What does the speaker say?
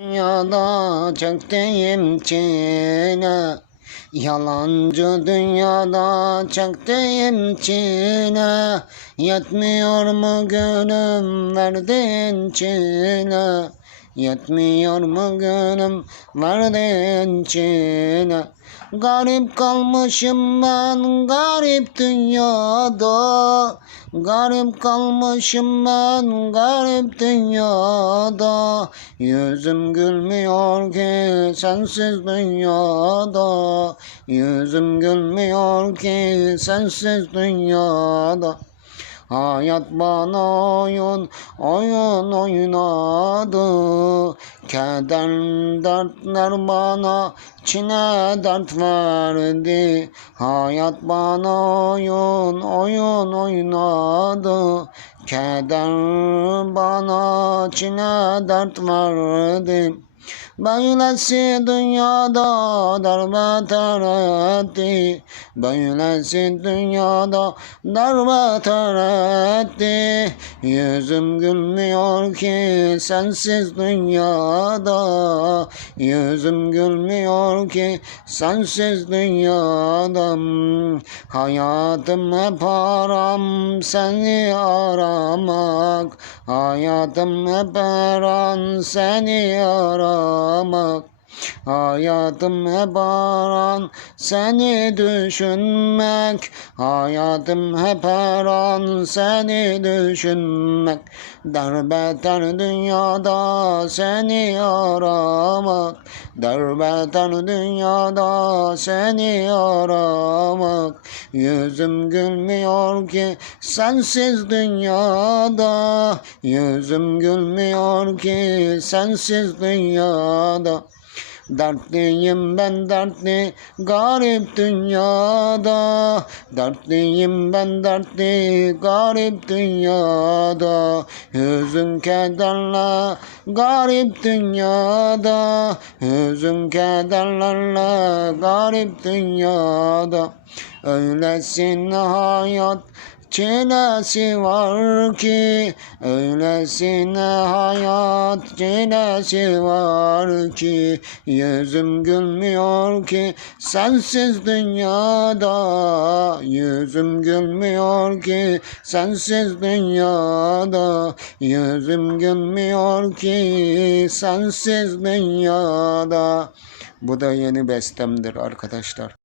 Dünyada çöktüğüm çile Yalancı dünyada çöktüğüm çile Yetmiyor mu gönlüm verdiğin çile Yetmiyor mu gönlüm verdiğin çile? Garip kalmışım ben garip dünyada. Garip kalmışım ben garip dünyada. Yüzüm gülmüyor ki sensiz dünyada. Yüzüm gülmüyor ki sensiz dünyada Hayat bana oyun, oyun oynadı. Keder dertler bana çine dert verdi. Hayat bana oyun, oyun oynadı. Keder bana çine dert verdi. Böylesi dünyada darbeter etti. Böylesi dünyada darbeter etti. Yüzüm gülmüyor ki sensiz dünyada. Yüzüm gülmüyor ki sensiz dünyada. Hayatım hep aram seni aramak. Hayatım hep aran seni aramak. Hayatım hep aran seni düşünmek. Hayatım hep aran seni düşünmek. Derbeter dünyada seni aramak. Derbeter dünyada seni aramak. Yüzüm gülmüyor ki sensiz dünyada. Yüzüm gülmüyor ki sensiz dünyada Dertliyim ben dertli garip dünyada. Dertliyim ben dertli garip dünyada. Hüzün kederle garip dünyada. Hüzün kederlerle garip dünyada. Öylesin hayat Çilesi var ki öylesine hayat çilesi var ki yüzüm gülmüyor ki sensiz dünyada yüzüm gülmüyor ki sensiz dünyada yüzüm gülmüyor ki sensiz dünyada bu da yeni bestemdir arkadaşlar.